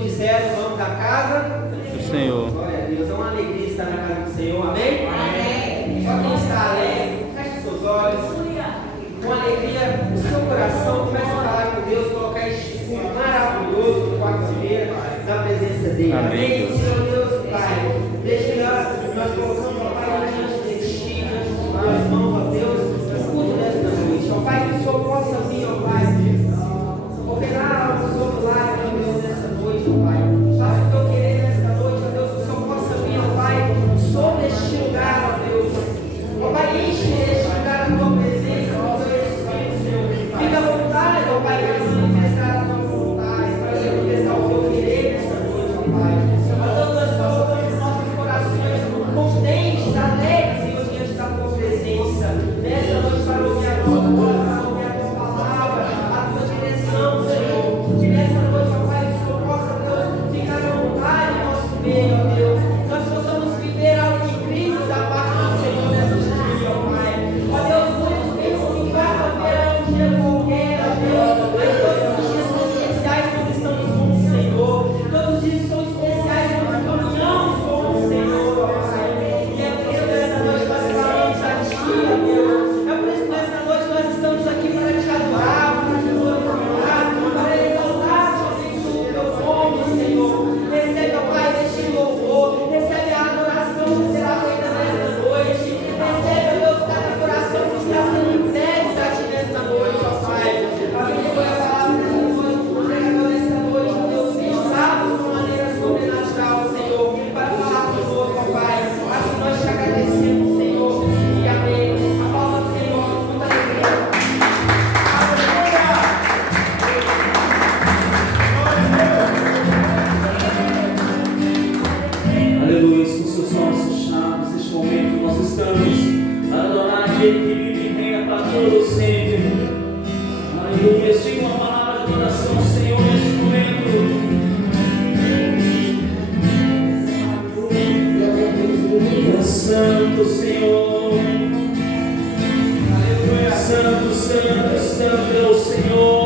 todos disseram, vamos à casa do Senhor. Glória a Deus, é uma alegria estar na casa do Senhor, amém? Amém. Só quem está alegre, feche seus olhos, com alegria no seu coração, comece a falar com Deus, colocar este culto maravilhoso do quarta-feira na presença dele, amém? Senhor Deus, Pai, deixe nós colocamos, ó Pai, diante de ti, diante de tuas mãos, ó Deus, o culto desta noite, ó Pai, que o Senhor possa vir, ó Pai, operar ao seu lado, ó Deus, nesta noite, ó Pai. Faça o que eu querer nesta noite, ó Deus, que o Senhor possa vir, ó Pai, sobre este lugar, ó Deus. Ó Pai, enche este lugar da tua presença, ó Deus, Senhor. Fica à vontade, ó Pai, para manifestar a tua vontade, para manifestar o que eu querer nesta noite, ó Pai. Ó Deus, nós colocamos nossos corações contentes, alegres, Senhor, diante da tua presença. Nesta noite, para ouvir a tua voz, para ouvir a tua palavra, a tua direção, Senhor. Que nesta noite, ó Pai, que o Senhor possa, Deus, ficar à vontade em nosso meio, ó Deus. Nós possamos viver algo de Cristo da parte do Senhor nessa dia, ó Pai. Ó Deus, muitos pensam que quarta-feira é um dia qualquer, ó Deus, mas todos os dias são especiais quando estamos com o Senhor. Todos os dias são especiais quando caminhamos com o Senhor, ó Pai. E é por isso que nessa noite nós falamos a Ti, ó Deus. É por isso que nessa noite nós estamos aqui para Te adorar, para Te glorificar, para exaltar somente o Teu nome, Senhor. Recebe, ó Pai, este louvor, recebe a adoração que será feita nesta noite. Recebe, ó Deus, cada coração que está sendo entregue a Ti nesta noite, ó Pai. Abençoe a palavra nesta noite, o pregador nesta noite, ó Deus, usado de uma maneira sobrenatural, Senhor, para falar conosco, ó Pai. Assim nós te agradecemos, Senhor, e amém. A palma do Senhor, muita alegria. Aleluia, com seus olhos fechados, neste momento nós estamos a adorar aquele que vive e reina para todo sempre. Aleluia, siga uma palavra de adoração ao Senhor neste momento. É Santo Senhor, aleluia, Santo, Santo, Santo é o Senhor.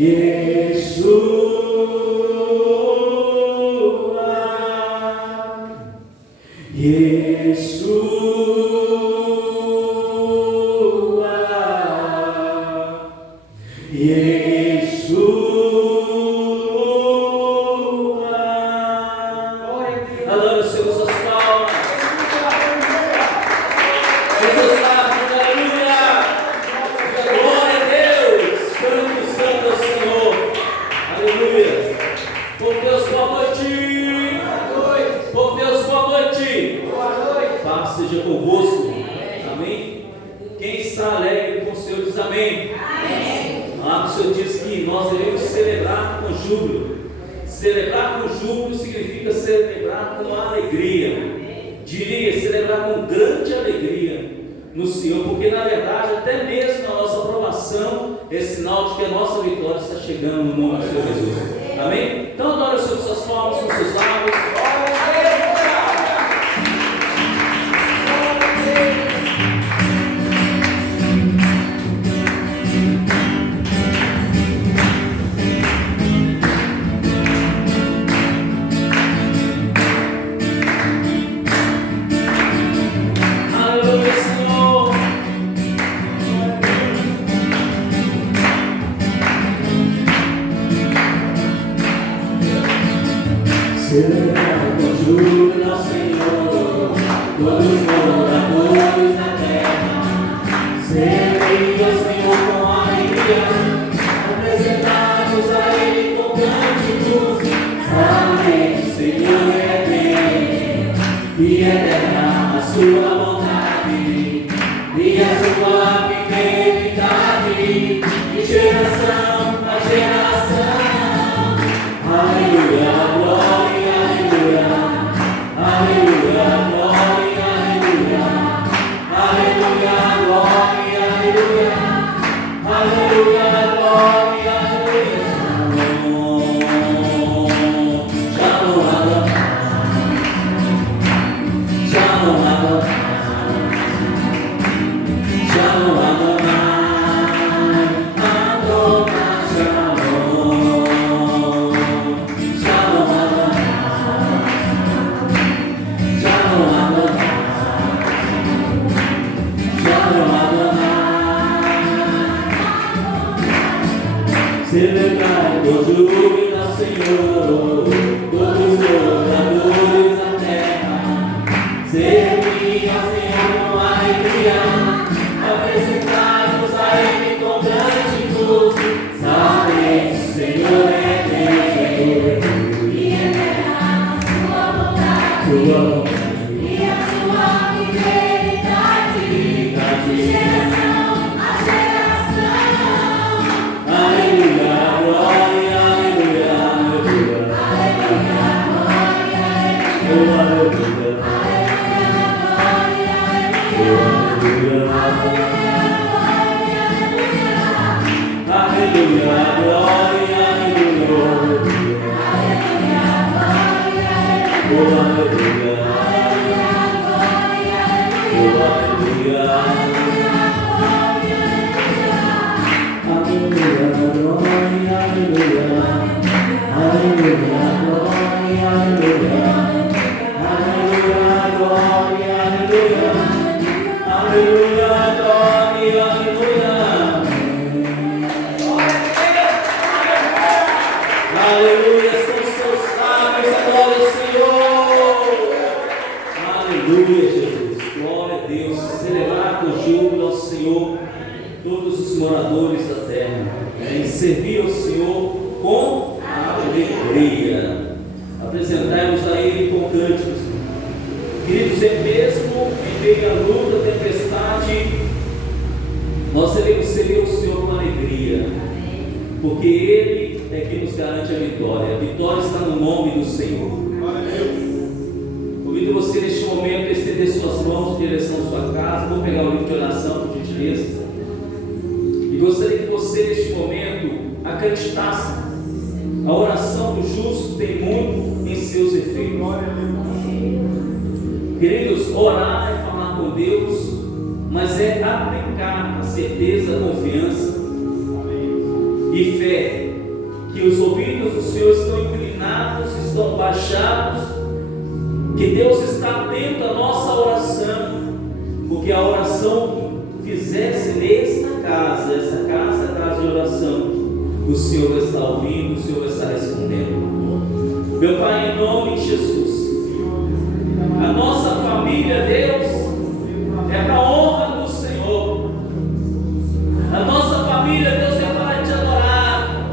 Yeshua. está alegre com o Senhor diz amém. O Senhor diz que nós devemos celebrar com júbilo. Celebrar com júbilo significa celebrar com alegria. Diria celebrar com grande alegria no Senhor, porque na verdade até mesmo a nossa aprovação é sinal de que a nossa vitória está chegando no nome do Senhor Jesus. Amém? Então adore o Senhor com suas palmas, com seus lábios. Celebrar com júbilo ao Senhor, todos os moradores da terra. Servir ao Senhor com alegria, apresentar-nos a Ele com cânticos. Somente o Senhor é Deus, e eterna a sua vontade, e a sua fidelidade, de geração a geração. Aleluia, glória, aleluia, aleluia, glória, aleluia, aleluia, glória, aleluia, aleluia, glória, aleluia. Shalom, celebrai com júbilo ao Senhor, todos os moradores da terra. Servi ao Senhor com alegria, apresentai-vos a Ele com cânticos. Somente o Senhor é Deus, e eterna a sua vontade, e a sua fidelidade, de geração a geração. Aleluia, glória, aleluia, aleluia, aleluia, glória, aleluia, aleluia, glória, aleluia, são seus lábios, adore o Senhor. Aleluia, Jesus, glória a Deus. Celebrar com júbilo ao Senhor todos os moradores da terra, e servir ao Senhor com alegria. Apresentai-vos a Ele com cânticos. Queridos, é mesmo em meio à luta, tempestade, nós devemos servir ao Senhor com alegria, porque Ele é quem nos garante a vitória. A vitória está no nome do Senhor. Convido você neste momento a estender suas mãos em direção à sua casa. Vou pegar o livro de oração, por gentileza. E gostaria que você neste momento acreditasse. A oração do justo tem muito em seus efeitos. Queridos, orar é falar com Deus, mas é aplicar a certeza, a confiança e fé, que os ouvidos do Senhor estão inclinados, estão baixados, que Deus está atento à nossa oração, porque a oração que fizesse nesta casa, essa casa é a casa de oração, o Senhor está ouvindo, o Senhor está respondendo. Meu Pai, em nome de Jesus, a nossa família, Deus, é para a honra do Senhor. A nossa família, Deus, é para te adorar.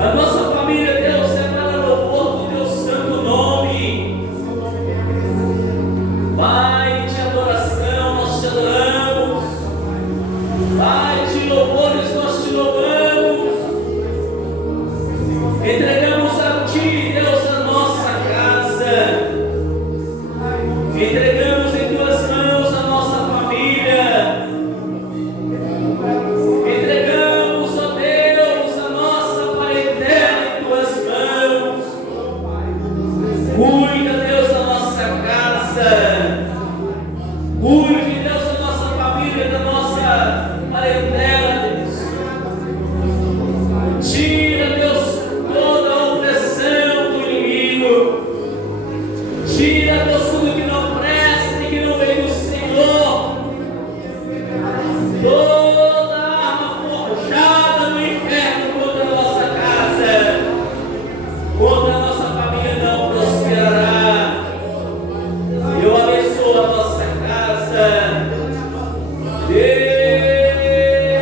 A nossa família, Deus, é para louvor do teu santo nome. Pai, de adoração, nós te adoramos. Deus,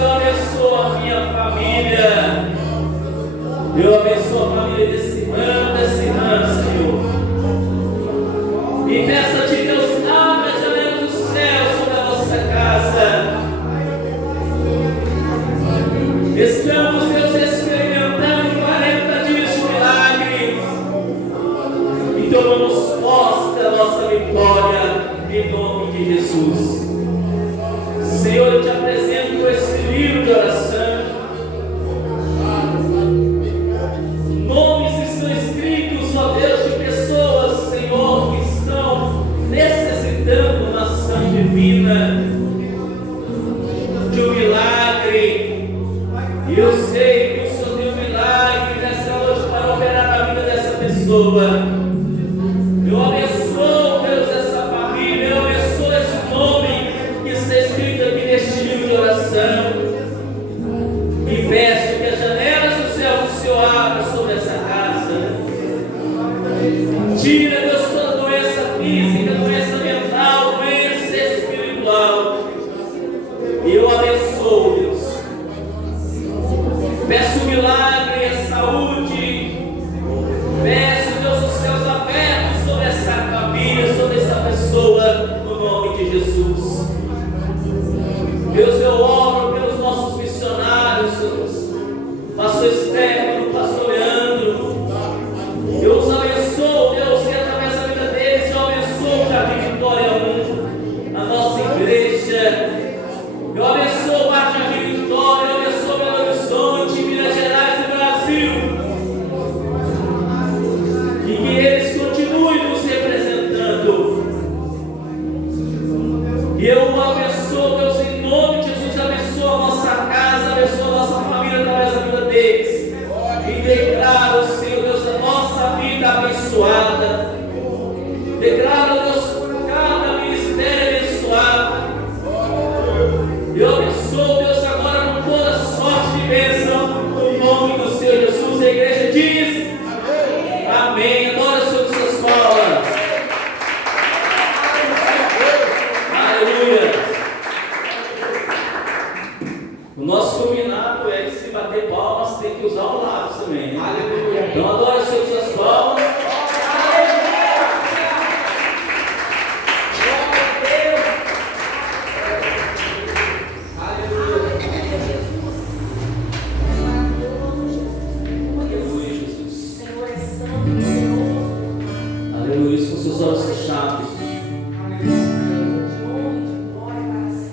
eu abençoo a minha família. Eu abençoo a família desse ano, Senhor. E peço-te, Deus, abre as janelas do céu sobre a nossa casa. Estamos, Deus, experimentando 40 dias de milagres. E tomamos posse da nossa vitória em nome de Jesus. Senhor, eu te apresento esse livro de oração. Nomes estão escritos, ó Deus, de pessoas, Senhor, que estão necessitando uma ação divina, de um milagre. E eu sei que o Senhor tem um milagre nessa noite para operar na vida dessa pessoa. Eu abençoo, Deus, essa família. Eu abençoo esse nome que está escrito aqui neste livro de oração. E peço que as janelas do céu do Senhor abram sobre essa casa. Tira, Deus, toda doença física, doença mental, doença espiritual. E eu abençoo, Deus. Peço milagre, a saúde. Peço, Deus, os céus abertos sobre essa família, sobre essa pessoa, no nome de Jesus. Deus, eu oro pelos nossos missionários, Deus. Pastor Estevão, Pastor Leandro. Eu os abençoo, Deus, e através da vida deles, eu abençoo o Jardim Vitória 1, a nossa igreja. Eu abençoo o Jardim Vitória, eu abençoo Belo Horizonte, Minas Gerais e Brasil. E que eles continuem nos representando. E eu abençoo, Deus, em nome de Jesus, abençoo a nossa casa, abençoo a nossa família através da vida deles. E declaro, Senhor Deus, a nossa vida abençoada. Declaro, Deus, cada ministério abençoado. Eu abençoo, Deus, agora com toda sorte de bênção, no nome do Senhor Jesus. A igreja diz amém. Adora o Senhor com suas palmas. Aleluia. O nosso combinado é que se bater palmas, tem que usar o lápis também. Aleluia. Então adora o Senhor com suas palmas.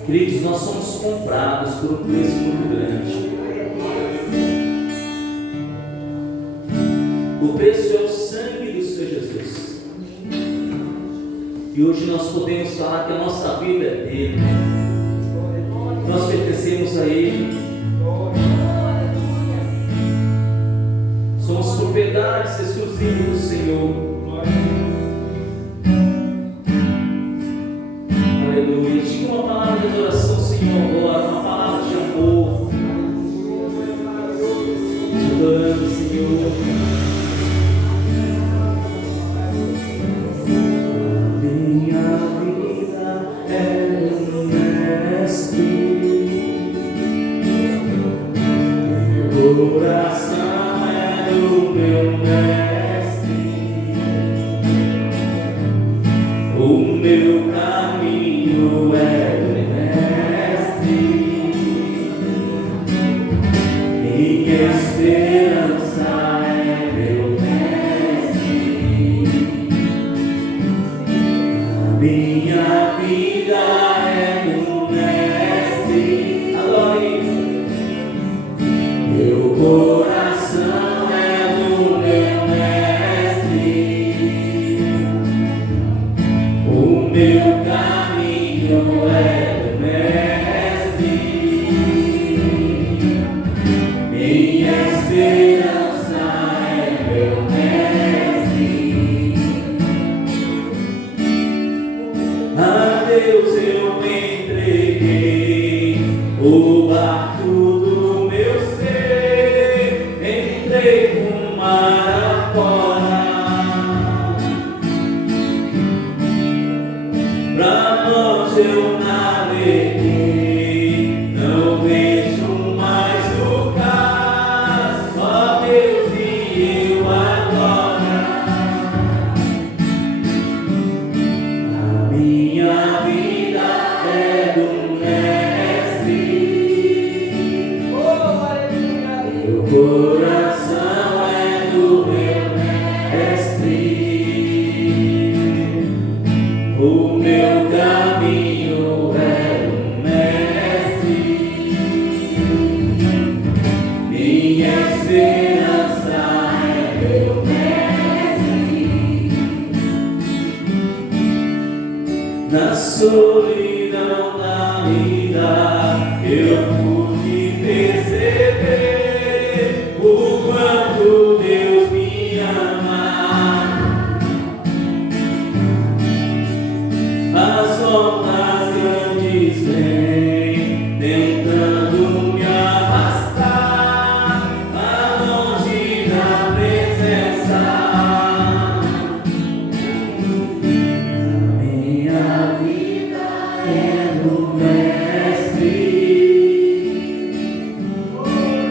Queridos, nós somos comprados por um preço muito grande. O preço é o sangue do Senhor Jesus. E hoje nós podemos falar que a nossa vida é dele. Nós pertencemos a Ele. Somos propriedades exclusivas do Senhor. Aleluia. Diga uma palavra de adoração, Senhor, agora, uma palavra de amor. Te adorando, Senhor. Minha vida é um mestre, meu coração é do meu mestre, o meu caminho é do mestre, minha esperança é meu mestre, minha vida é do mestre, adore, meu coração é do meu mestre. do Mestre. Oh, aleluia. Meu coração é do meu Mestre. O meu caminho é do Mestre. Minha esperança é meu Mestre. Na solidão da vida eu pude perceber o quanto Deus me ama. As ondas grandes vêm tentando me arrastar pra longe da presença. Minha vida é do Mestre.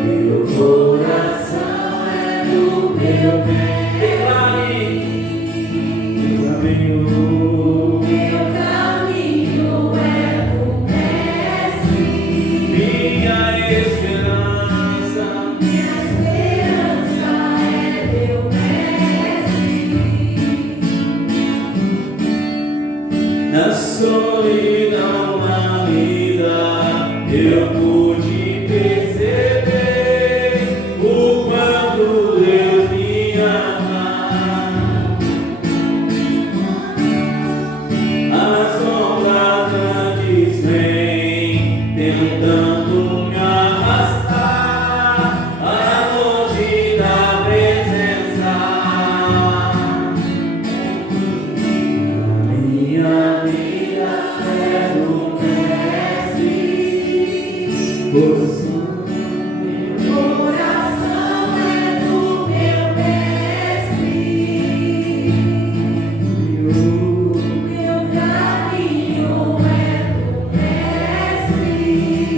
Meu coração é do meu Mestre. Declare. Meu caminho é do Mestre. Minha esperança é meu Mestre. Na solidão da vida eu pude perceber o quanto Deus me ama. As ondas grandes vêm tentando me arrastar para longe da presença. Minha vida é do Mestre. Meu coração é do meu Mestre. Meu caminho é do Mestre.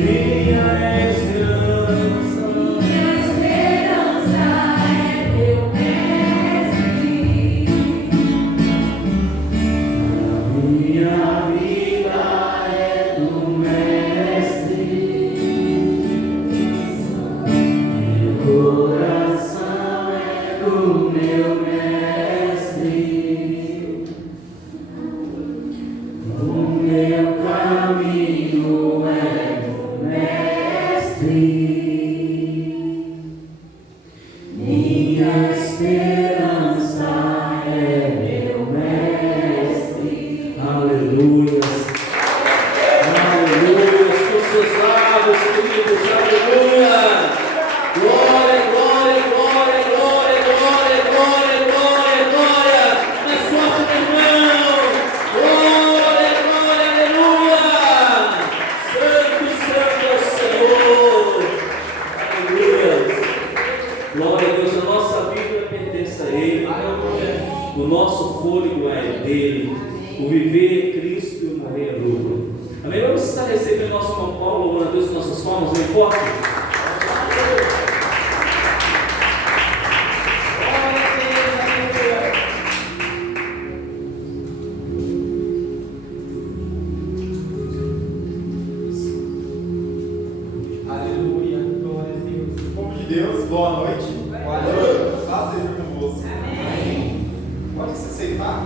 Minha esperança é meu Mestre. Minha vida é do Mestre. Meu coração é do meu Mestre. O meu caminho é do Mestre. Minha esperança é meu Mestre. Aleluia. Aleluia. Com seus lábios, queridos. Aleluia. Glória, glória, glória, glória, glória, glória, glória, glória. Mais forte, meu irmão. Glória, glória, aleluia. Santo, santo é o Senhor. Aleluia. Glória a Deus, a nossa vida pertence a Ele. O nosso fôlego é dele. O viver é Cristo e o morrer é lucro. Amém? Vamos estar recebendo nosso irmão Paulo, louvando a Deus com nossas palmas, bem forte. Aleluia, glória a Deus. Povo de Deus, boa noite. Boa noite. Paz seja convosco. Amém. Pode se aceitar.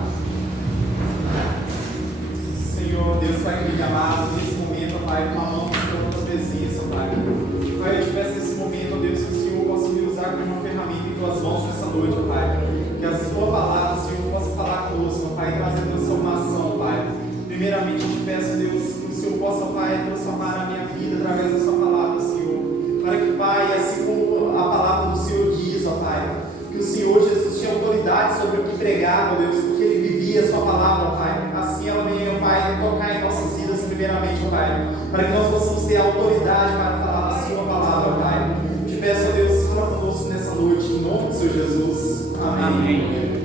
Senhor, Deus Pai querido e amado, nesse momento, Pai, com a mão na tua presença, Pai. Pai, eu te peço nesse momento, Deus, que o Senhor possa me usar como uma ferramenta em tuas mãos nessa noite, Pai. Que a sua palavra, Senhor, possa falar conosco, Pai, e trazer transformação, Pai. Primeiramente, eu te peço, Deus, que o Senhor possa, Pai, transformar a minha vida através da sua palavra, Senhor. Para que, Pai, assim como a palavra do Senhor diz, ó Pai, que o Senhor Jesus tinha autoridade sobre o que pregava, ó Deus, porque Ele vivia a sua palavra, ó Pai. Assim ela venha, ó Pai, tocar em nossas vidas primeiramente, ó Pai, para que nós possamos ter autoridade para falar a sua palavra, ó Pai. Te peço, ó Deus, fala conosco nessa noite, em nome do Senhor Jesus. Amém. Amém.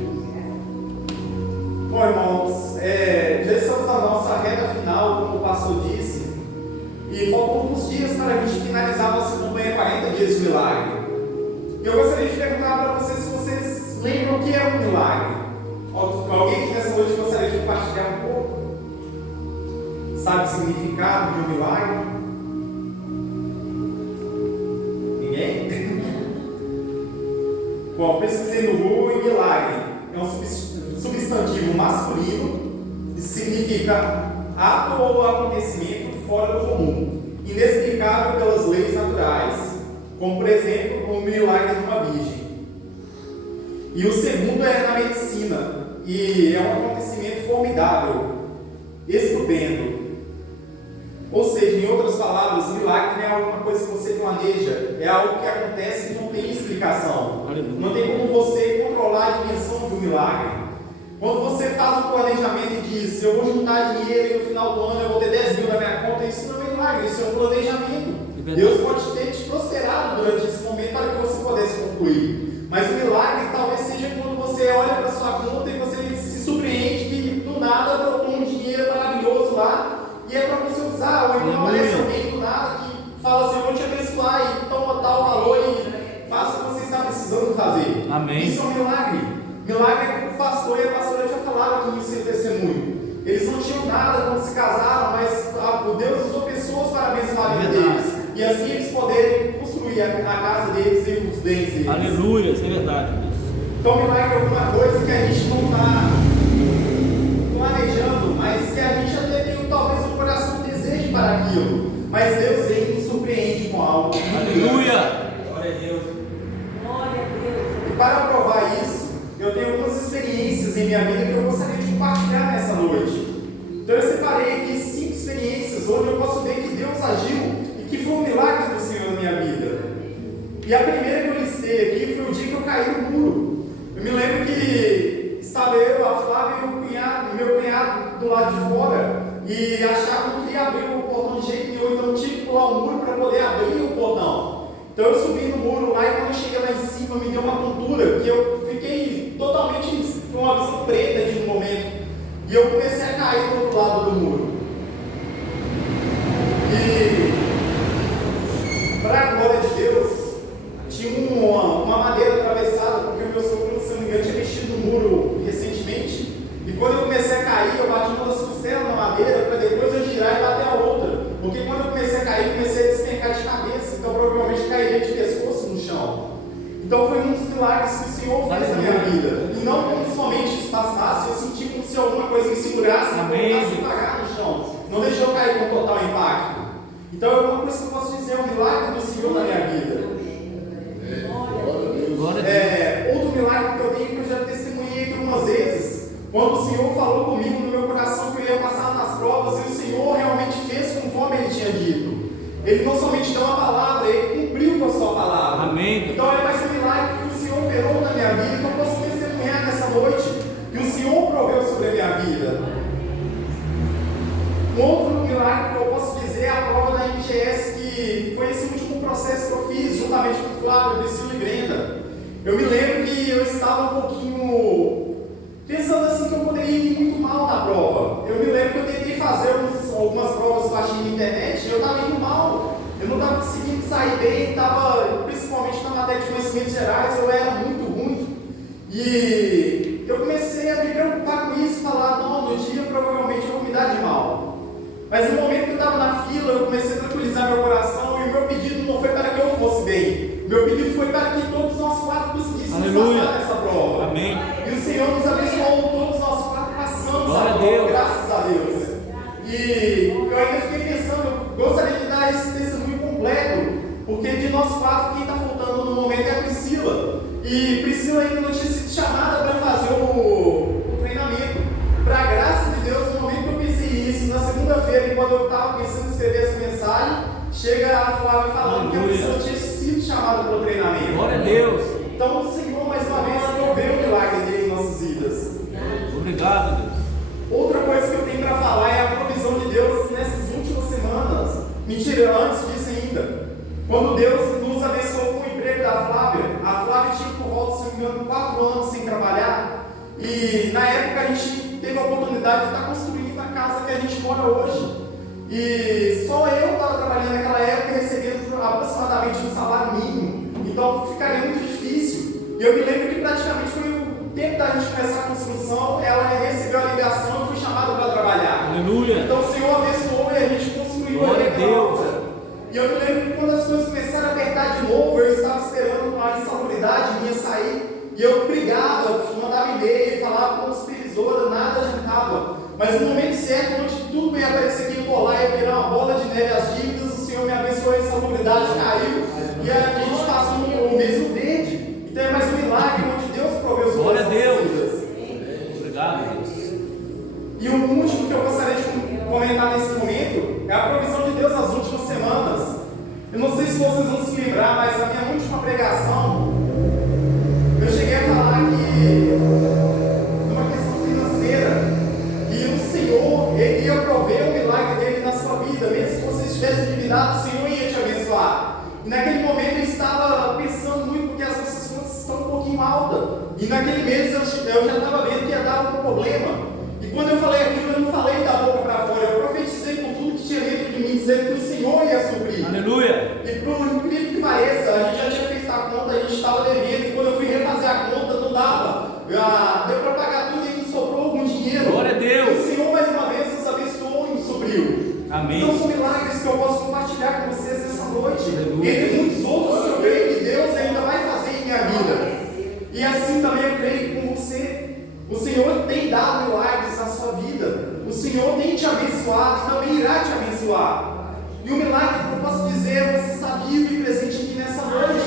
Bom, irmãos, já estamos na nossa reta final, como o pastor disse, e faltam alguns dias para a gente finalizar nossa campanha 40 dias de milagre. E eu gostaria de perguntar para vocês se vocês lembram o que é um milagre. Alguém que nessa noite gostaria de compartilhar um pouco? sabe o significado de um milagre? Ninguém? Bom, pesquisei no Google e milagre é um substantivo masculino e significa ato ou acontecimento fora do comum, inexplicável pelas leis naturais, como por exemplo o milagre de uma virgem. E o segundo é na medicina, e é um acontecimento formidável, estupendo. Ou seja, em outras palavras, milagre não é alguma coisa que você planeja, é algo que acontece e não tem explicação. Não tem como você controlar a dimensão do milagre. Quando você faz um planejamento e diz, eu vou juntar dinheiro e no final do ano eu vou ter 10 mil na minha conta, isso não é milagre, isso é um planejamento. Deus pode ter te prosperado durante esse momento para que você pudesse concluir. Mas o milagre talvez seja quando você olha para sua conta e você se surpreende que do nada brotou um dinheiro maravilhoso lá e é para você usar. Ou então aparece alguém do nada que fala assim, eu vou te abençoar e toma tal valor e faça o que você está precisando fazer. Amém. Isso é um milagre. Milagre é como o pastor e a pastora já falaram aqui no seu testemunho. Eles não tinham nada quando se casaram, mas Deus usou pessoas para abençoar a vida deles. E assim eles poderem construir a casa deles e os bens deles. Aleluia, isso é verdade. Então, milagre é alguma coisa que a gente não está planejando, mas que a gente até tem talvez um coração desejo para aquilo. Mas Deus vem e nos surpreende com algo. Aleluia! Glória a Deus. Glória a Deus. E para provar isso, eu tenho algumas experiências em minha vida que eu gostaria de compartilhar nessa noite. Então eu separei aqui 5 experiências onde eu posso ver que Deus agiu e que foi um milagre do Senhor na minha vida. E a primeira que eu listei aqui foi o dia que eu caí no muro. Eu me lembro que estava eu, a Flávia e meu cunhado do lado de fora e achavam que não queria abrir o portão de jeito nenhum, então eu tive que pular o muro para poder abrir o portão. Então eu subi no muro lá e quando eu cheguei lá em cima me deu uma tontura que eu fiquei totalmente com uma visão preta ali no momento. E eu comecei a cair do outro lado do muro. E, para a glória de Deus, tinha uma madeira atravessada, porque o meu sogro, se não me engano, tinha mexido no muro recentemente. E quando eu comecei a cair, eu bati uma das costelas na madeira, para depois eu girar e bater a outra. Porque quando eu comecei a cair, comecei a despencar de cabeça, então provavelmente cairia de pescoço no chão. Então foi um dos milagres que o Senhor fez na minha vida. E não como somente isso passasse, eu senti como se alguma coisa me segurasse e voltasse a pagar no chão. Não deixou eu cair com total impacto. Então é uma coisa que eu posso dizer, é um milagre do Senhor na minha vida. Outro milagre que eu tenho, que eu já testemunhei algumas vezes, quando o Senhor falou comigo no meu coração que eu ia passar nas provas, e o Senhor realmente fez conforme Ele tinha dito. Ele não somente deu uma palavra, Ele cumpriu com a sua palavra. Amém. Então é mais um milagre que o Senhor operou na minha vida, que eu posso testemunhar nessa noite, que o Senhor proveu sobre a minha vida. Um outro milagre que eu posso dizer é a prova da MGS, que foi esse último processo que eu fiz juntamente com o Flávio, Priscila e Brenda. Eu me lembro que eu estava um pouquinho pensando assim que eu poderia ir muito mal na prova. Eu me lembro que eu tentei fazer algumas provas que eu achei na internet e eu estava indo mal. Eu não estava conseguindo sair bem, principalmente na matéria de conhecimentos gerais, eu era muito ruim. E eu comecei a me preocupar com isso, falar, não, no dia provavelmente eu vou me dar de mal. Mas no momento que eu estava na fila, eu comecei a tranquilizar meu coração e o meu pedido não foi para que eu fosse bem. Meu pedido foi para que todos nós 4 conseguíssemos passar nessa prova. Amém. E o Senhor nos abençoou, todos nós 4 passamos Glória a a prova, Deus. graças a Deus. E eu ainda fiquei pensando, eu gostaria de dar esse testemunho completo, porque de nós 4, quem está faltando no momento é a Priscila. E Priscila ainda não tinha sido chamada para fazer o treinamento. Para a graça de Deus, no momento que eu pensei isso, na segunda-feira, quando eu estava pensando em escrever essa mensagem, chega a Flávia falando que a Priscila tinha sido chamada para o treinamento. Glória a Deus. Então o Senhor, mais uma vez, proveu o milagre dele em nossas vidas. Obrigado, Deus. Outra coisa que eu tenho para falar é a provisão de Deus nessas últimas semanas. Mentira, antes disso ainda. Quando Deus nos abençoou com o emprego da Flávia, a Flávia tinha por volta, se não me engano, 4 anos sem trabalhar. E na época a gente teve a oportunidade de estar construindo a casa que a gente mora hoje. E só eu estava trabalhando naquela época e recebendo aproximadamente um salário mínimo. Então ficaria muito difícil. E eu me lembro que praticamente foi o tempo da gente começar a construção, ela recebeu a ligação e fui chamado para trabalhar. Aleluia. Aleluia. Então o Senhor abençoou e a gente construiu Glória a aquela Deus. obra. E eu me lembro que quando as coisas começaram a apertar de novo, eu estava esperando uma insalubridade minha sair, e eu brigava, mandava e-mail, falava com a supervisora, nada adiantava. Mas no momento certo, onde tudo ia aparecer aqui, embolar, ia virar uma bola de neve as dívidas, o Senhor me abençoou, a insalubridade caiu, e a gente passou o mesmo verde. Então é mais um milagre onde Deus proveu sobre Glória a as Deus. nossas vidas. Obrigado, Deus. E o último que eu gostaria de comentar nesse momento é a provisão de Deus nas últimas semanas. Eu não sei se vocês vão se lembrar, mas na minha última pregação, eu cheguei a falar que, numa questão financeira, que o Senhor, Ele ia prover o milagre dele na sua vida, mesmo se você estivesse endividado, o Senhor ia te abençoar. E naquele momento eu estava pensando muito, porque as nossas contas estão um pouquinho altas. E naquele mês eu já estava vendo que ia dar algum problema. E quando eu falei aquilo, eu não falei da boca para fora, eu profetizei com tudo que tinha dentro de mim, dizendo que o Senhor ia suprir. Aleluia. E por incrível que pareça, a gente já tinha feito a conta, a gente estava devendo, e quando eu fui refazer a conta, não dava. Deu para pagar tudo e não sobrou algum dinheiro. Glória a Deus. E o Senhor, mais uma vez, nos abençoou e nos supriu. Amém. Então são milagres que eu posso compartilhar com vocês nessa noite. Aleluia. Entre muitos outros, eu creio que Deus ainda vai fazer em minha vida. E assim também eu creio com você. O Senhor tem dado milagres na sua vida. O Senhor tem te abençoado e também irá te abençoar. E o milagre que eu posso dizer é você estar vivo e presente aqui nessa noite.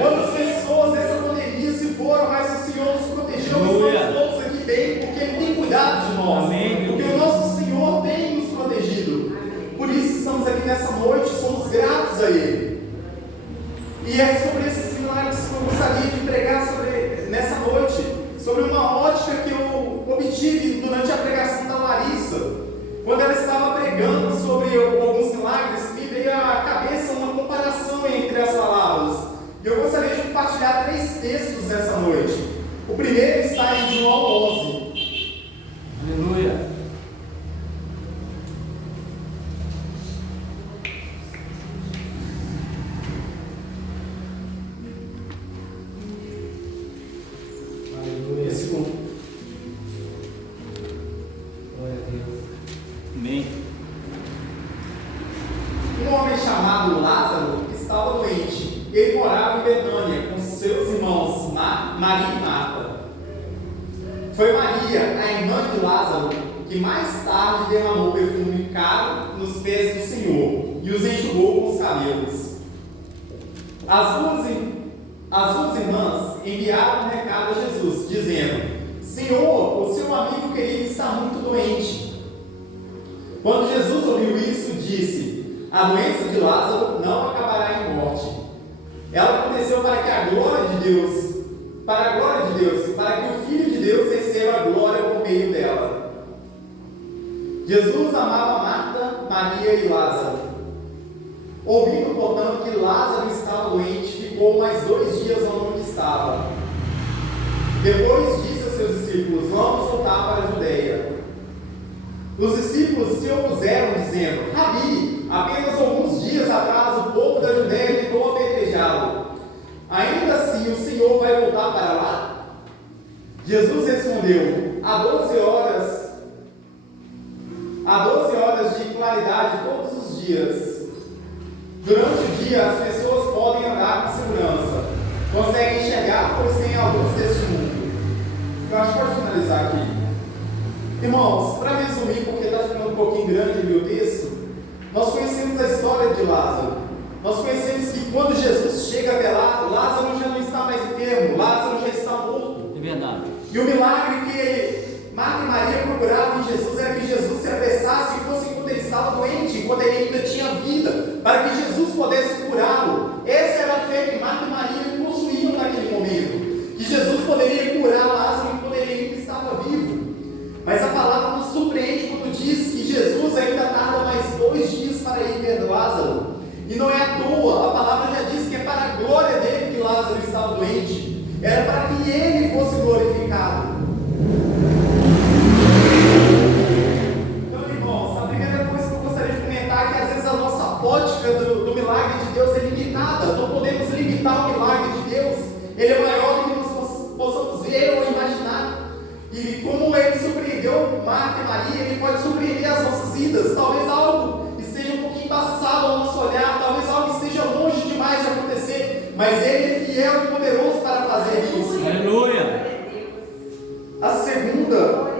Quantas pessoas dessa pandemia se foram, mas o Senhor nos protegeu. Estamos todos aqui bem, porque Ele tem cuidado de nós. Amém. Porque o nosso Senhor tem nos protegido. Por isso estamos aqui nessa noite, somos gratos a Ele. E é sobre esses milagres que eu gostaria de pregar nessa noite. Sobre uma ótica que eu obtive durante a pregação da Larissa. Quando ela estava pregando sobre alguns milagres, me veio à cabeça uma comparação entre as palavras. E eu gostaria de compartilhar 3 textos nessa noite. O primeiro está em João 11. Aleluia. Amém. Um homem chamado Lázaro estava doente. Ele morava em Betânia com seus irmãos Maria e Marta. Foi Maria, a irmã de Lázaro, que mais tarde derramou perfume caro nos pés do Senhor e os enxugou com os cabelos. As duas irmãs enviaram um recado a Jesus, dizendo: Senhor, o seu amigo querido está muito doente. Quando Jesus ouviu isso, disse: a doença de Lázaro não acabará em morte. Ela aconteceu para que a glória de Deus, para que o Filho de Deus receba a glória por meio dela. Jesus amava Marta, Maria e Lázaro. Ouvindo, portanto, que Lázaro estava doente, ficou mais 2 dias onde estava. Depois disse aos seus discípulos: vamos voltar para a Judeia. Os discípulos se opuseram, dizendo: Rabi, apenas alguns dias atrás o povo da Judeia tentou apedrejá-lo. Ainda assim o Senhor vai voltar para lá? Jesus respondeu: há 12 horas de claridade todos os dias. Durante o dia as pessoas podem andar com segurança, conseguem enxergar, pois têm a luz deste mundo. Eu acho que pode finalizar aqui. Irmãos, para resumir, porque está ficando um pouquinho grande o meu texto, nós conhecemos a história de Lázaro. Nós conhecemos que quando Jesus chega até lá, Lázaro já não está mais enfermo, Lázaro já está morto. É verdade. E o milagre que Marta e Maria procuravam em Jesus era que Jesus se apressasse e fosse enquanto ele estava doente, enquanto ele ainda tinha vida, para que Jesus pudesse curá-lo. Essa era a fé que Marta e Maria possuíam naquele momento, que Jesus poderia curar Lázaro enquanto ele ainda estava vivo. Mas a palavra nos surpreende quando diz que Jesus ainda tarda mais 2 dias para ir ver Lázaro. E não é à toa, a palavra já diz que é para a glória dele que Lázaro estava doente. Era para que ele fosse glorificado. Então, irmãos, a primeira coisa que eu gostaria de comentar é que às vezes a nossa ótica do milagre de Deus é limitada. Não podemos limitar o milagre de Deus. Ele é maior do que nós possamos ver ou imaginar. E E como ele surpreendeu Marta e Maria, ele pode surpreender as nossas vidas. Talvez algo esteja um pouquinho embaçado ao nosso olhar, talvez algo esteja longe demais de acontecer, mas ele é fiel e poderoso para fazer isso. Aleluia. A segunda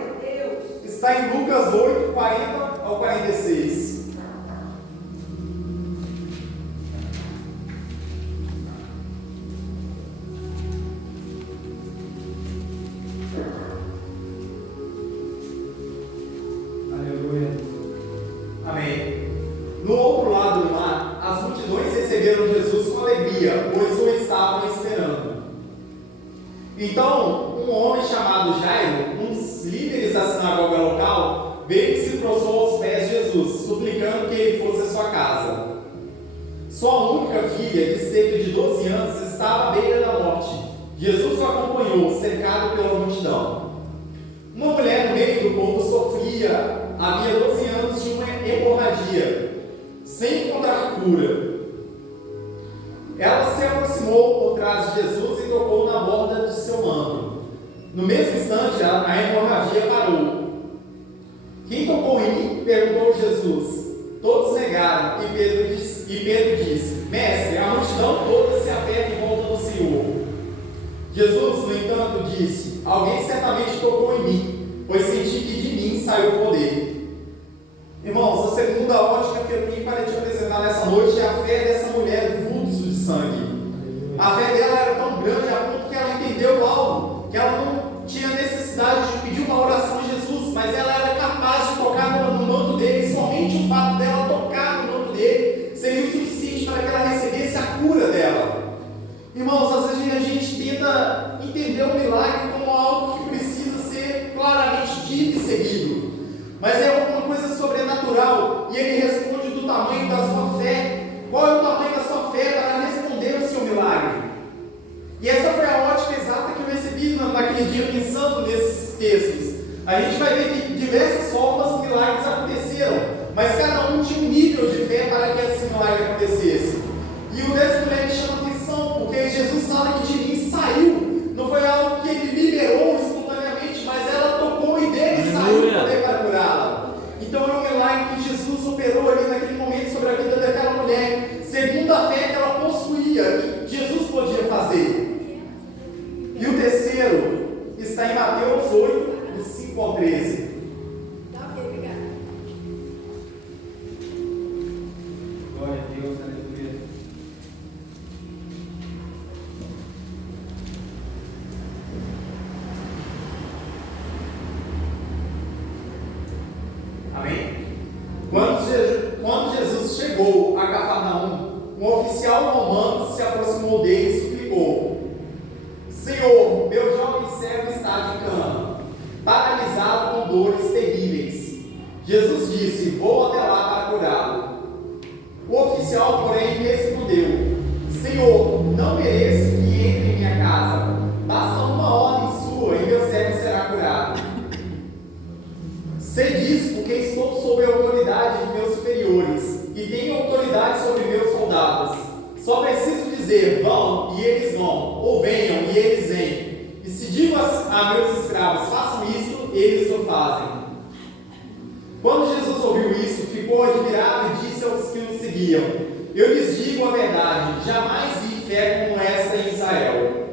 está em Lucas 8, 40 ao 46. Aleluia. Amém. No outro lado do mar, as multidões receberam Jesus com alegria, pois o estavam esperando. Então, um homem chamado Jairo, um dos líderes da sinagoga local, veio e se prostrou aos pés de Jesus, suplicando que ele fosse à sua casa. Sua única filha, de cerca de 12 anos, estava à beira da morte. Jesus o acompanhou, cercado pela multidão. Uma mulher no meio do povo sofria, havia 12 anos de uma hemorragia, sem encontrar cura. Ela se aproximou por trás de Jesus e tocou na borda de seu manto. No mesmo instante, a hemorragia parou. Quem tocou em mim? Perguntou Jesus. Todos negaram e Pedro disse: Mestre, a multidão toda se aperta em volta do Senhor. Jesus, no entanto, disse: Alguém certamente tocou em mim, pois senti que de mim saiu o poder. Irmãos, a segunda ótica que eu tenho para te apresentar nessa noite é a fé dessa mulher do fluxo de sangue. A fé dela era tão grande a ponto que ela entendeu algo, que ela não tinha necessidade de pedir uma oração a Jesus, mas ela era capaz de tocar no manto dele, e somente o fato dela tocar no manto dele seria o suficiente para que ela recebesse a cura dela. Irmãos, às vezes a gente tenta entender o milagre como algo que precisa ser claramente dito e seguido, mas é alguma coisa sobrenatural, e ele responde do tamanho da sua fé. Qual é o tamanho da sua fé para responder o seu milagre? E essa foi a ótica exata que eu recebi naquele dia pensando nesses textos. A gente vai ver que de diversas formas os milagres aconteceram, mas cada um tinha um nível de fé para que esse milagre acontecesse. E o dessa mulher me chama atenção, porque Jesus fala que de mim saiu, não foi algo que ele liberou espontaneamente, mas ela tocou e dele saiu o poder para curá-la. Então é um milagre que Jesus operou ali naquele momento sobre a vida daquela mulher, segundo a fé que ela possuía, que Jesus podia fazer. E o terceiro está em Mateus 8, do 5 ao 13. Glória a Deus, aleluia. Amém? Quando Jesus chegou a Cafarnaum, um oficial romano se aproximou dele e suplicou: Senhor, meu jovem servo está de cama, paralisado com dores terríveis. Jesus disse: Vou até lá para curá-lo. O oficial, porém, respondeu: Senhor, não mereço que entre em minha casa. Basta uma ordem sua e meu servo será curado. Sei disso porque estou sob a autoridade de meus superiores e tenho autoridade sobre meus soldados. Só preciso dizer: vão, e eles vão, ou venham, e eles vêm. E se digo a meus escravos: façam isso, eles o fazem. Quando Jesus ouviu isso, ficou admirado e disse aos que o seguiam: Eu lhes digo a verdade, jamais vi fé como esta em Israel.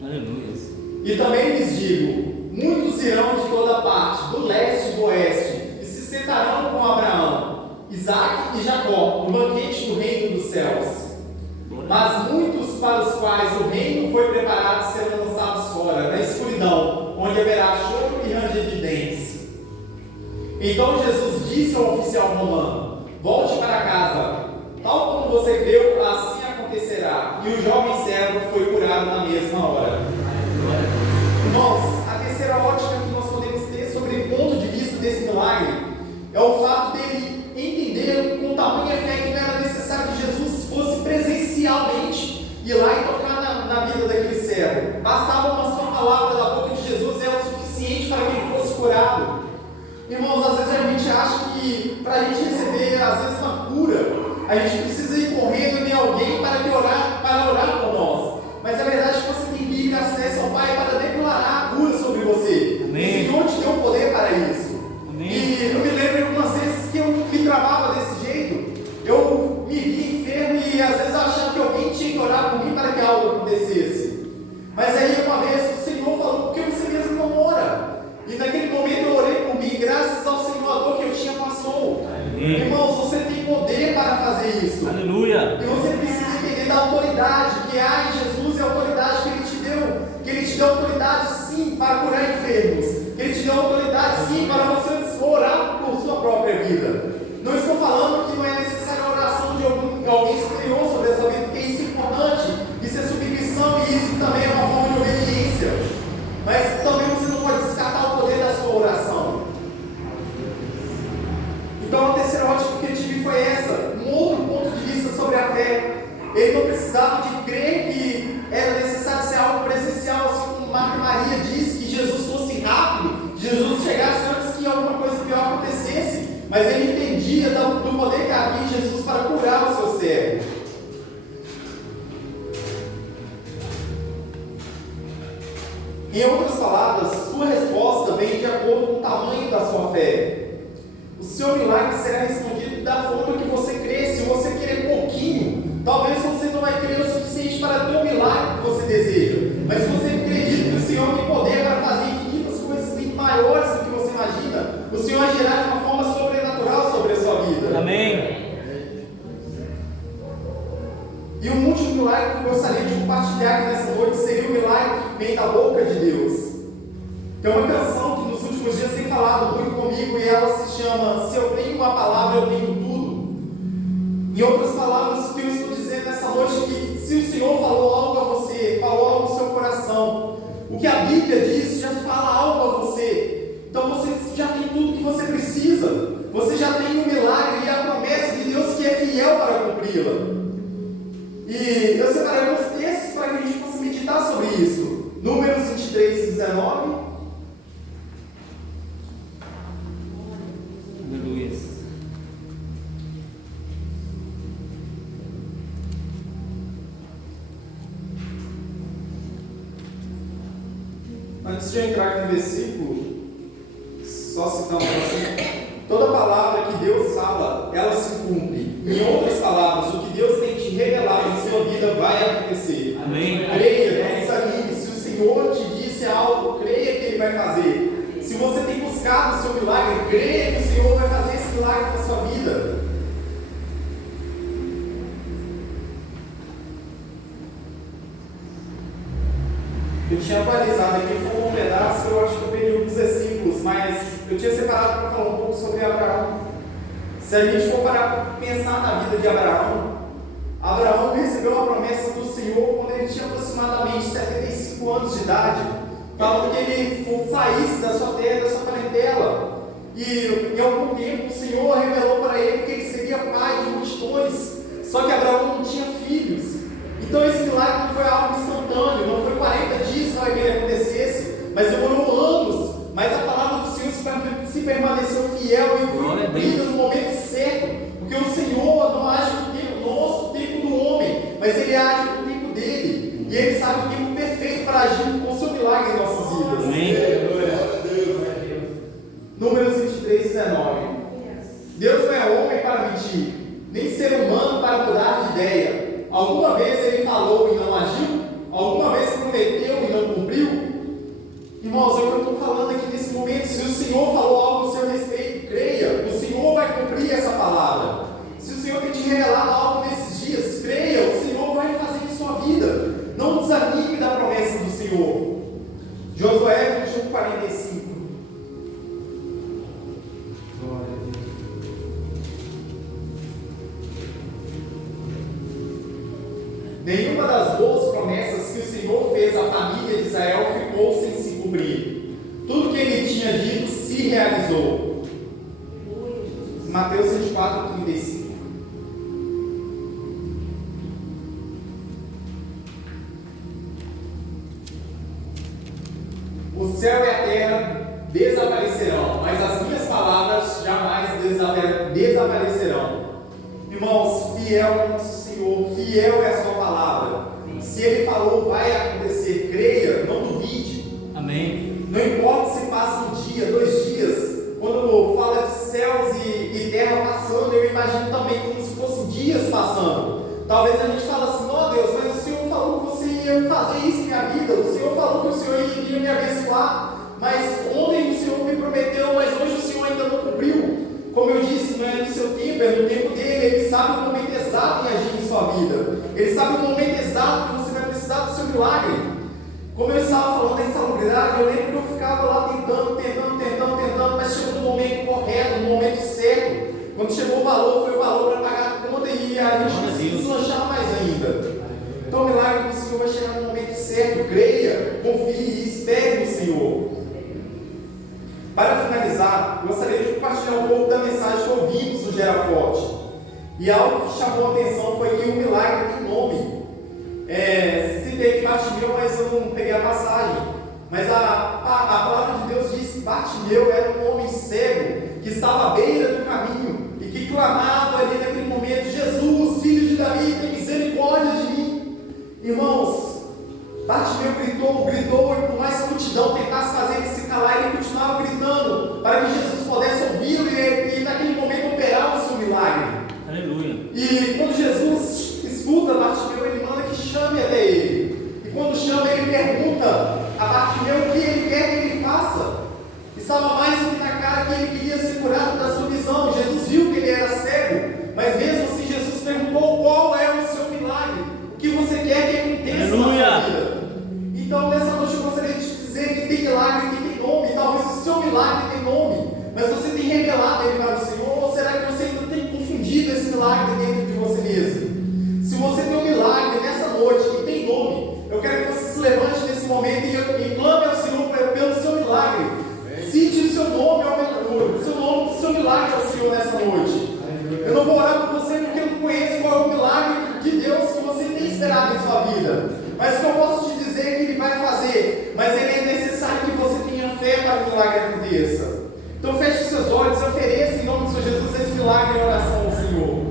Aleluia. E também lhes digo: muitos irão de toda parte, do leste e do oeste, e se sentarão com Abraão, Isaque e Jacó, no banquete do reino dos céus. Mas muitos para os quais o reino foi preparado serão lançados fora, na escuridão, onde haverá choro e ranger de dentes. Então Jesus disse ao oficial romano: volte para casa, tal como você creu, assim acontecerá. E o jovem servo foi curado na mesma hora. Irmãos, a terceira ótica que nós podemos ter sobre o ponto de vista desse milagre é o fato dele entender com tamanha fé que não era necessário que Jesus fosse presencialmente ir lá e tocar na vida daquele servo. Bastava uma só palavra da boca de Jesus, era o suficiente para que ele fosse curado. Irmãos, às vezes a gente acha que para a gente receber às vezes uma cura, a gente precisa ir correndo em alguém para orar por nós. Mas a verdade é que você tem livre acesso ao Pai para declarar a cura sobre você. Amém. acontecesse. Mas aí uma vez o Senhor falou, porque você mesmo não ora. E naquele momento eu orei por mim, graças ao Senhor, a dor que eu tinha passou. Irmãos, você tem poder para fazer isso. Aleluia. E você precisa entender da autoridade que há em Jesus e a autoridade que Ele te deu. Que Ele te deu autoridade sim para curar enfermos. Que Ele te deu autoridade sim para você orar por sua própria vida. Não estou falando que não é necessária a oração de alguém superior sobre a sua vida, porque isso é importante. Isso é submissão e isso também é uma forma de obediência. Mas também você não pode descartar o poder da sua oração. Então a terceira ótica que eu tive foi essa. Um outro ponto de vista sobre a fé. Ele não precisava de crer que era necessário ser algo presencial, assim como Marta e Maria disse, que Jesus fosse rápido, Jesus chegasse antes que alguma coisa pior acontecesse. Mas ele entendia do poder que havia em Jesus para curar o seu servo. Em outras palavras, sua resposta vem de acordo com o tamanho da sua fé. O seu milagre será respondido da forma que você crê. Se você querer pouquinho, talvez você não vai crer o suficiente para ter o milagre que você deseja. Mas se você acredita que o Senhor tem poder para fazer infinitas coisas muito maiores do que você imagina, o Senhor agirá de uma forma sobrenatural sobre a sua vida. Amém. E o último milagre que eu gostaria de compartilhar aqui nessa noite seria o milagre que vem da boca de Deus. Que é uma canção que nos últimos dias tem falado muito comigo e ela se chama Se Eu Tenho Uma Palavra, Eu Tenho Tudo. Em outras palavras, o que eu estou dizendo nessa noite é que se o Senhor falou algo a você, falou algo no seu coração, o que a Bíblia diz já fala algo a você. Então você já tem tudo que você precisa. Você já tem o milagre e a promessa de Deus que é fiel para cumpri-la. E eu separei alguns textos para que a gente possa meditar sobre isso. Números 23, 19. Aleluia. Antes de eu entrar aqui no versículo, só citando assim, toda palavra que Deus fala, ela se cumpre. Em outras palavras, o que Deus tem te revelado em sua vida vai acontecer. Amém. Creia, não desanime. Se o Senhor te disse algo, creia que Ele vai fazer. Se você tem buscado o seu milagre, creia que o Senhor vai fazer esse milagre na sua vida. Eu tinha atualizado aqui, foi um pedaço, eu acho que eu perdi alguns versículos, mas eu tinha separado para falar um pouco sobre Abraão. Se a gente for parar para pensar na vida de Abraão, Abraão recebeu uma promessa do Senhor quando ele tinha aproximadamente 75 anos de idade, falando que ele saísse da sua terra, da sua parentela, e em algum tempo o Senhor revelou para ele que ele seria pai de multidões, só que Abraão não tinha filhos. Então esse milagre não foi algo instantâneo, não foi 40 dias para que ele acontecesse, mas demorou anos. Mas a palavra do Senhor se permaneceu fiel e foi cumprida no momento certo, porque o Senhor não age no tempo nosso, no tempo do homem, mas Ele age no tempo dele, e Ele sabe o tempo perfeito para agir com o seu milagre em nossas vidas. Amém. Números 23, 19. Deus não é homem para mentir, nem ser humano para mudar de ideia. Alguma vez Ele falou e não agiu? Alguma vez prometeu e não cumpriu? Irmãos, é o que eu estou falando aqui nesse momento. Se o Senhor falou algo a seu respeito, creia, o Senhor vai cumprir essa palavra. Se o Senhor tem te revelado algo nesses dias, creia, o Senhor vai fazer em sua vida. Não desanime da promessa do Senhor. Josué 21, 45. Nenhuma das boas promessas que o Senhor fez à família de Israel ficou sem se cumprir. Tudo que Ele tinha dito se realizou. Mateus 24, 35. O céu e a terra desaparecerão, mas as minhas palavras jamais desaparecerão. Irmãos, fiel é o nosso Senhor, fiel é a sua palavra. Se Ele falou, vai acontecer. Creia, não duvide. Amém. Não importa se passa um dia, 2 dias. Quando fala de céus e terra passando, eu imagino também como se fossem dias passando. Talvez a gente fale assim, ó Deus, mas o Senhor falou que você ia fazer isso em minha vida. O Senhor falou que o Senhor iria me abençoar, mas ontem o Senhor me prometeu, mas hoje o Senhor ainda não cumpriu. Como eu disse, não é no seu tempo, é no tempo dele. Ele sabe o momento exato em agir em sua vida. Ele sabe o momento exato que você vai precisar do seu milagre. Como eu estava falando da insalubridade, eu lembro que eu ficava lá tentando, mas chegou no momento correto, no momento certo. Quando chegou o valor, foi o valor para pagar a conta e a gente não se deslanchar mais ainda. Então o milagre do Senhor vai chegar no momento certo. Creia, confie e espere no Senhor. Para finalizar, gostaria de compartilhar um pouco da mensagem que ouvimos do Gera Forte. E algo que chamou a atenção foi que o milagre tem nome. Citei que Bartimeu, mas eu não peguei a passagem. Mas a palavra de Deus diz que Bartimeu era um homem cego que estava à beira do caminho e que clamava ali naquele momento: Jesus, filho de Davi, tem misericórdia de mim. Irmãos, Bartimeu gritou, e por mais que a multidão tentasse fazer ele se calar, ele continuava gritando para que Jesus pudesse ouvi-lo e naquele momento operar o seu milagre. Aleluia. E quando Jesus escuta Bartimeu, ele manda que chame até ele. E quando chama, ele pergunta a Bartimeu o que ele quer que ele faça. Estava mais do que na cara que ele queria ser curado da sua visão. Jesus viu que ele era cego, mas mesmo assim Jesus perguntou: qual é o seu milagre? O que você quer que aconteça na sua vida? Então nessa noite eu gostaria de dizer que tem milagre, que tem nome. Talvez o seu milagre tem nome, mas você tem revelado ele para o Senhor, ou será que você ainda tem confundido esse milagre dentro de você mesmo? Se você tem um milagre nessa noite que tem nome, eu quero que você se levante nesse momento e clame ao Senhor pelo seu milagre. Cite o seu nome o seu milagre ao Senhor nessa noite. Eu não vou orar por você porque eu não conheço qual é o milagre de Deus que você tem esperado em sua vida. Mas o que eu posso te dizer é que Ele vai fazer. Mas ele é necessário que você tenha fé para que o milagre aconteça. Então feche os seus olhos e ofereça em nome de Senhor Jesus esse milagre em oração ao Senhor.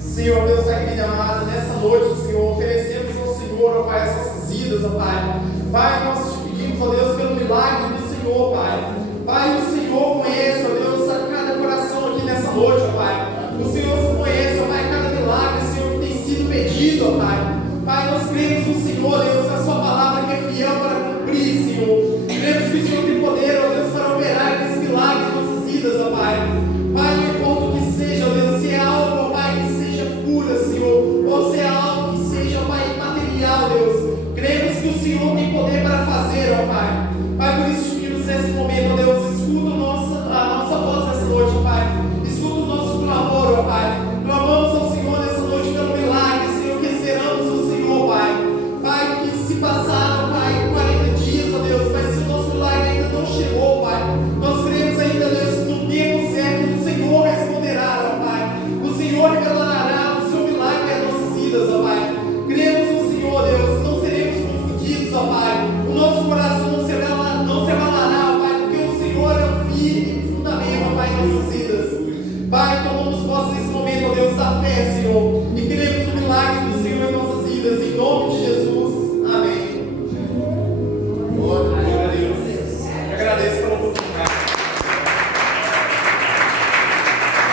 Senhor Deus, Pai querido amado, nessa noite, Senhor, oferecemos ao Senhor, ó Pai, as nossas vidas, ó Pai. Pai, nós te pedimos, ó Deus, pelo milagre do Senhor, Pai. Pai, o Senhor conhece, ó Deus, a cada coração aqui nessa noite, ó Pai. O Senhor conhece, ó Pai, cada milagre, Senhor, que tem sido pedido, ó Pai. Pai, nós cremos no Senhor, Deus, a sua palavra que é fiel para cumprir, Senhor. Cremos que o Senhor tem poder, ó Deus, para operar esse milagre em nossas vidas, ó Pai. Pai, não importa o que seja, ó Deus, se é algo, ó Pai, que seja cura, Senhor, ou se é algo que seja, ó Pai, material, Deus. Cremos que o Senhor tem poder para fazer, ó Pai. Pai, por isso que nesse momento, ó Deus, escuta a nossa voz nessa noite, ó Pai. Escuta o nosso clamor, ó Pai. Clamamos ao Senhor nessa noite pelo milagre, Senhor, que esperamos o Senhor, Pai. Pai, que se passaram, Pai, 40 dias, ó Deus, mas se o nosso milagre ainda não chegou, Pai, nós cremos ainda, Deus, que no tempo certo o Senhor responderá, ó Pai. O Senhor revelará o seu milagre às nossas vidas, ó Pai. Cremos no Senhor, Deus, não seremos confundidos, ó Pai. O nosso coração não se abalará, ó Pai, porque o Senhor é um firme fundamento, ó Pai, em nossas vidas. Pai, tomamos posse nesse momento, ó Deus, da fé, Senhor.